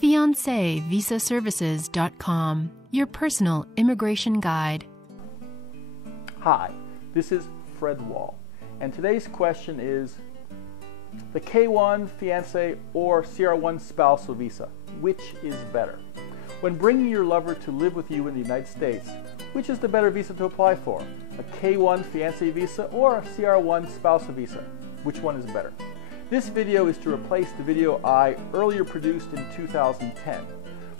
FianceVisaServices.com, your personal immigration guide. Hi, this is Fred Wall, and today's question is the K1 Fiancé or CR1 Spousal Visa, which is better? When bringing your lover to live with you in the United States, which is the better visa to apply for? A K1 Fiancé visa or a CR1 Spousal Visa? Which one is better? This video is to replace the video I earlier produced in 2010.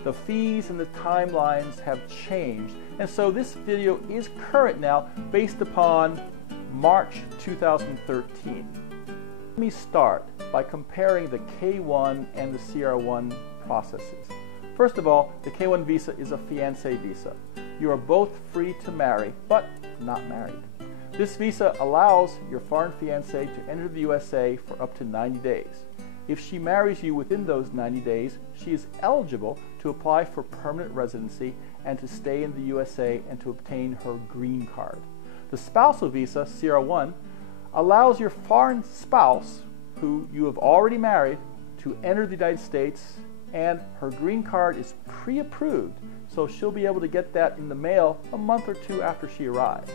The fees and the timelines have changed, and so this video is current now based upon March 2013. Let me start by comparing the K1 and the CR1 processes. First of all, the K1 visa is a fiancé visa. You are both free to marry, but not married. This visa allows your foreign fiancé to enter the USA for up to 90 days. If she marries you within those 90 days, she is eligible to apply for permanent residency and to stay in the USA and to obtain her green card. The spousal visa, CR1, allows your foreign spouse, who you have already married, to enter the United States, and her green card is pre-approved, so she'll be able to get that in the mail a month or two after she arrives.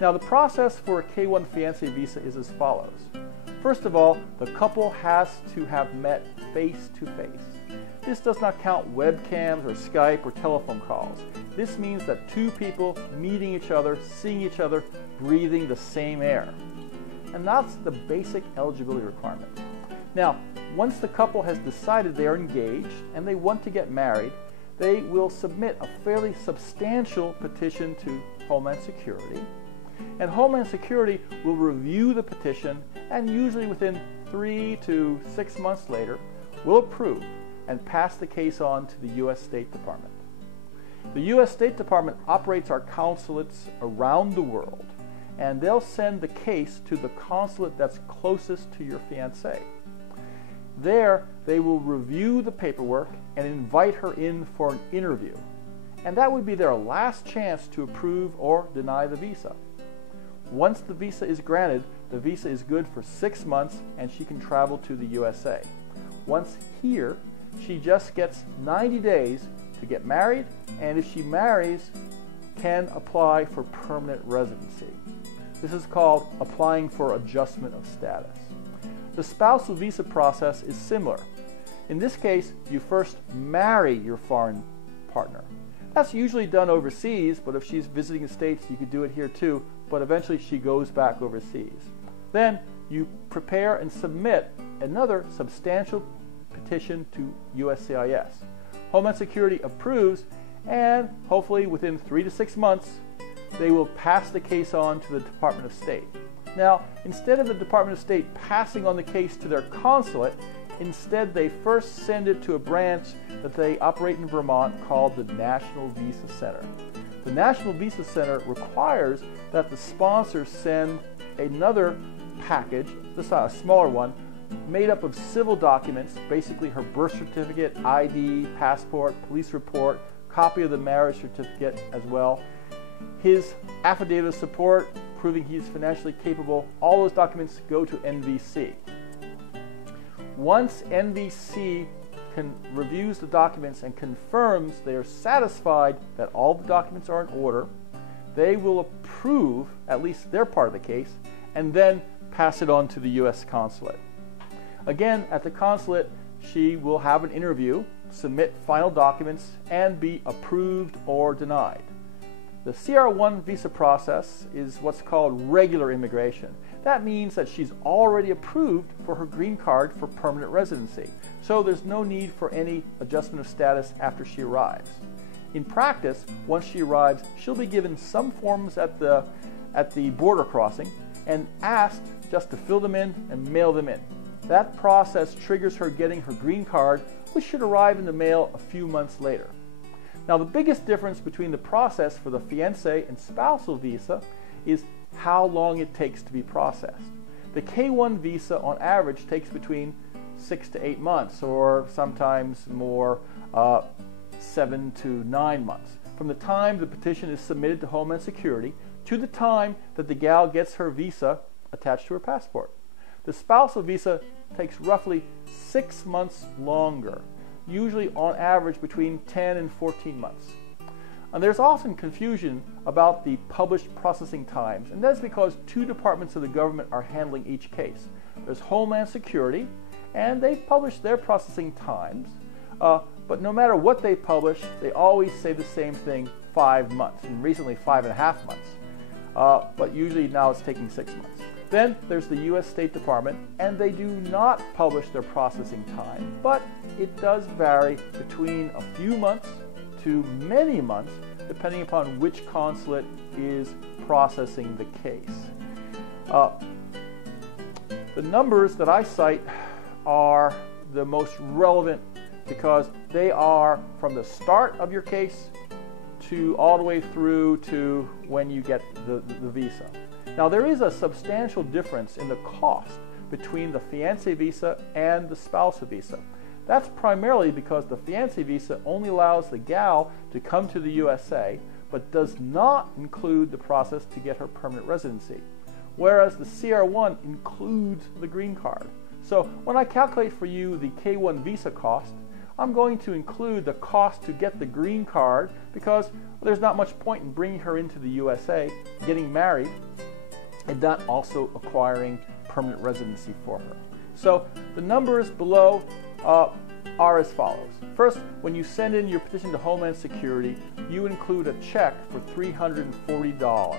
Now, the process for a K1 Fiancé visa is as follows. First of all, the couple has to have met face-to-face. This does not count webcams or Skype or telephone calls. This means that two people meeting each other, seeing each other, breathing the same air. And that's the basic eligibility requirement. Now, once the couple has decided they are engaged and they want to get married, they will submit a fairly substantial petition to Homeland Security. And Homeland Security will review the petition and usually within 3 to 6 months later will approve and pass the case on to the U.S. State Department. The U.S. State Department operates our consulates around the world, and they'll send the case to the consulate that's closest to your fiancé. There, they will review the paperwork and invite her in for an interview. And that would be their last chance to approve or deny the visa. Once the visa is granted, the visa is good for 6 months and she can travel to the USA. Once here, she just gets 90 days to get married, and if she marries, can apply for permanent residency. This is called applying for adjustment of status. The spousal visa process is similar. In this case, you first marry your foreign partner. That's usually done overseas, but if she's visiting the States, you could do it here too, but eventually she goes back overseas. Then you prepare and submit another substantial petition to USCIS. Homeland Security approves, and hopefully within 3 to 6 months, they will pass the case on to the Department of State. Now, instead of the Department of State passing on the case to their consulate, instead they first send it to a branch that they operate in Vermont called the National Visa Center. The National Visa Center requires that the sponsor send another package, this is a smaller one, made up of civil documents, basically her birth certificate, ID, passport, police report, copy of the marriage certificate as well, his affidavit of support proving he's financially capable. All those documents go to NVC. Once NVC reviews the documents and confirms they are satisfied that all the documents are in order, they will approve at least their part of the case and then pass it on to the U.S. consulate. Again, at the consulate, she will have an interview, submit final documents, and be approved or denied. The CR1 visa process is what's called regular immigration. That means that she's already approved for her green card for permanent residency, so there's no need for any adjustment of status after she arrives. In practice, once she arrives, she'll be given some forms at the border crossing and asked just to fill them in and mail them in. That process triggers her getting her green card, which should arrive in the mail a few months later. Now, the biggest difference between the process for the fiancé and spousal visa is how long it takes to be processed. The K1 visa on average takes between 6 to 8 months, or sometimes more, 7 to 9 months, from the time the petition is submitted to Homeland Security to the time that the gal gets her visa attached to her passport. The spousal visa takes roughly 6 months longer. usually on average between 10 and 14 months. And there's often confusion about the published processing times, and that's because two departments of the government are handling each case. There's Homeland Security, and they've published their processing times, but no matter what they publish, they always say the same thing, 5 months, and recently 5.5 months, but usually now it's taking 6 months. Then there's the U.S. State Department, and they do not publish their processing time, but it does vary between a few months to many months, depending upon which consulate is processing the case. The numbers that I cite are the most relevant because they are from the start of your case to all the way through to when you get the visa. Now, there is a substantial difference in the cost between the Fiancé visa and the Spousal Visa. That's primarily because the Fiancé visa only allows the gal to come to the USA, but does not include the process to get her permanent residency, whereas the CR1 includes the green card. So when I calculate for you the K1 visa cost, I'm going to include the cost to get the green card because there's not much point in bringing her into the USA, getting married, and not also acquiring permanent residency for her. So the numbers below are as follows. First, when you send in your petition to Homeland Security, you include a check for $340.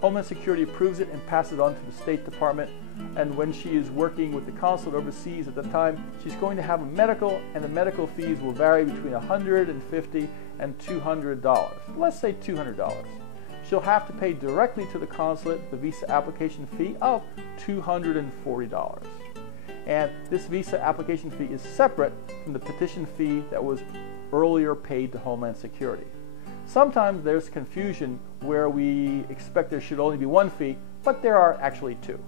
Homeland Security approves it and passes it on to the State Department, and when she is working with the consulate overseas at the time, she's going to have a medical, and the medical fees will vary between $150 and $200. Let's say $200. She'll have to pay directly to the consulate the visa application fee of $240. And this visa application fee is separate from the petition fee that was earlier paid to Homeland Security. Sometimes there's confusion where we expect there should only be one fee, but there are actually two.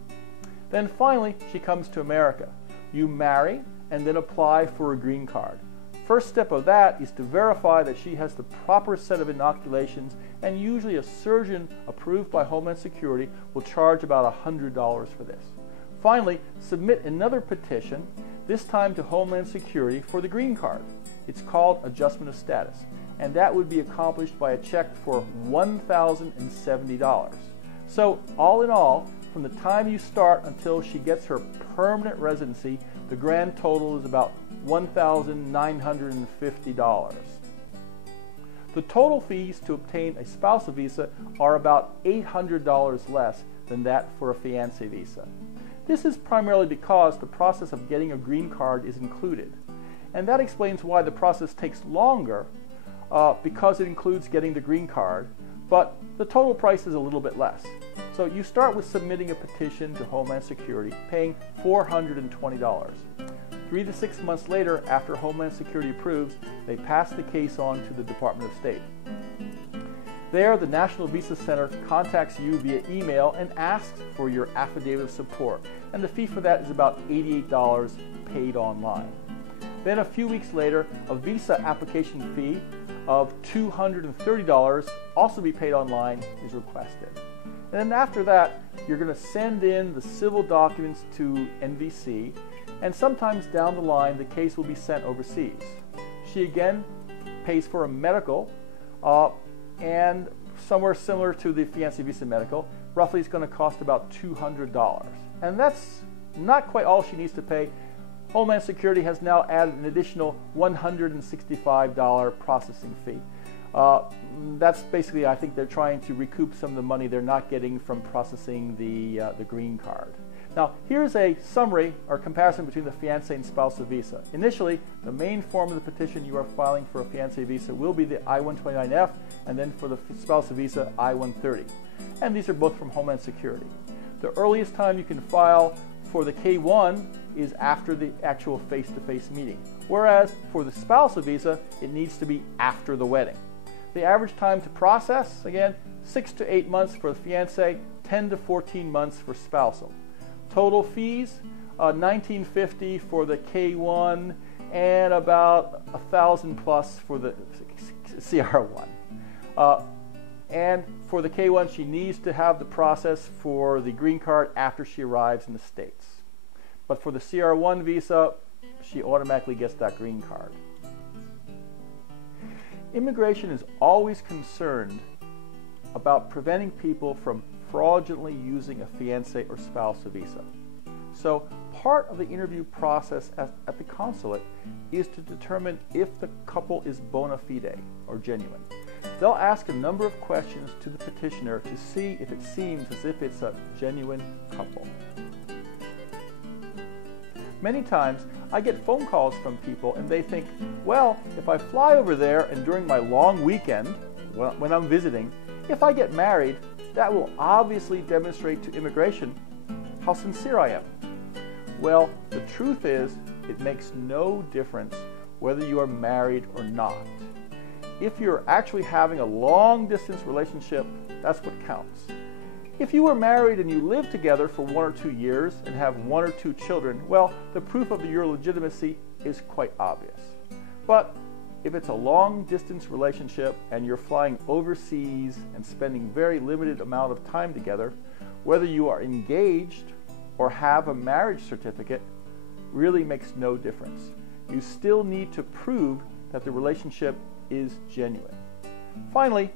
Then finally, she comes to America. You marry and then apply for a green card. First step of that is to verify that she has the proper set of inoculations, and usually a surgeon approved by Homeland Security will charge about $100 for this. Finally, submit another petition, this time to Homeland Security for the green card. It's called adjustment of status, and that would be accomplished by a check for $1,070. So all in all, from the time you start until she gets her permanent residency, the grand total is about $1,950. The total fees to obtain a spousal visa are about $800 less than that for a fiancé visa. This is primarily because the process of getting a green card is included. And that explains why the process takes longer because it includes getting the green card, but the total price is a little bit less. So you start with submitting a petition to Homeland Security, paying $420. 3 to 6 months later, after Homeland Security approves, they pass the case on to the Department of State. There, the National Visa Center contacts you via email and asks for your affidavit of support, and the fee for that is about $88 paid online. Then a few weeks later, a visa application fee of $230, also be paid online, is requested. And then after that, you're going to send in the civil documents to NVC, and sometimes down the line, the case will be sent overseas. She again pays for a medical, and somewhere similar to the Fiancé visa medical, roughly it's going to cost about $200. And that's not quite all she needs to pay. Homeland Security has now added an additional $165 processing fee. That's basically, I think they're trying to recoup some of the money they're not getting from processing the green card. Now, here's a summary or comparison between the Fiancé and Spousal Visa. Initially, the main form of the petition you are filing for a Fiancé visa will be the I-129F, and then for the Spousal Visa, I-130. And these are both from Homeland Security. The earliest time you can file for the K1 is after the actual face-to-face meeting, whereas for the Spousal Visa, it needs to be after the wedding. The average time to process, again, 6 to 8 months for the Fiancé, 10 to 14 months for Spousal. Total fees, $1,950 for the K1 and about $1,000 plus for the CR1. And for the K1, she needs to have the process for the green card after she arrives in the States. But for the CR1 visa, she automatically gets that green card. Immigration is always concerned about preventing people from fraudulently using a fiancé or spousal visa. So part of the interview process at the consulate is to determine if the couple is bona fide or genuine. They'll ask a number of questions to the petitioner to see if it seems as if it's a genuine couple. Many times I get phone calls from people and they think, well, if I fly over there and during my long weekend, when I'm visiting, if I get married, that will obviously demonstrate to immigration how sincere I am. Well, the truth is, it makes no difference whether you are married or not. If you're actually having a long-distance relationship, that's what counts. If you were married and you live together for 1 or 2 years and have 1 or 2 children, well, the proof of your legitimacy is quite obvious. But if it's a long-distance relationship and you're flying overseas and spending very limited amount of time together, whether you are engaged or have a marriage certificate really makes no difference. You still need to prove that the relationship is genuine. Finally,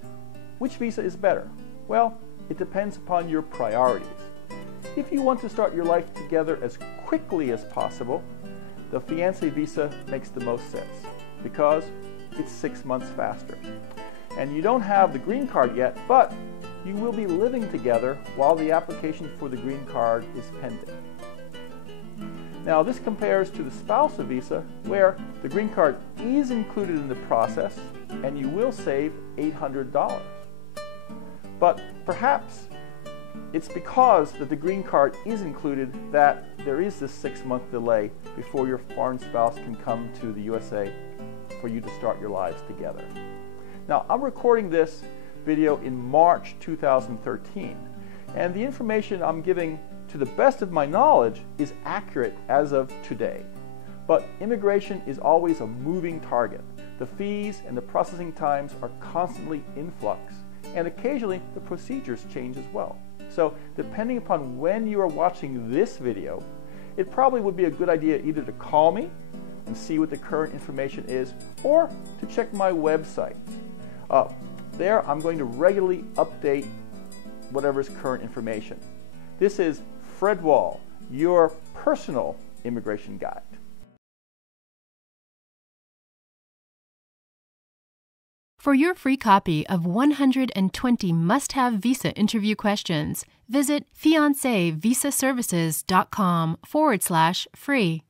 which visa is better? Well, it depends upon your priorities. If you want to start your life together as quickly as possible, the Fiancé visa makes the most sense because it's 6 months faster. And you don't have the green card yet, but you will be living together while the application for the green card is pending. Now, this compares to the spousal visa, where the green card is included in the process and you will save $800. But perhaps it's because that the green card is included that there is this 6-month delay before your foreign spouse can come to the USA for you to start your lives together. Now, I'm recording this video in March 2013, and the information I'm giving, to the best of my knowledge, is accurate as of today. But immigration is always a moving target. The fees and the processing times are constantly in flux, and occasionally the procedures change as well. So depending upon when you are watching this video, it probably would be a good idea either to call me and see what the current information is, or to check my website. There I'm going to regularly update whatever's current information. This is Fred Wall, your personal immigration guide. For your free copy of 120 must-have visa interview questions, visit fiancevisaservices.com/free.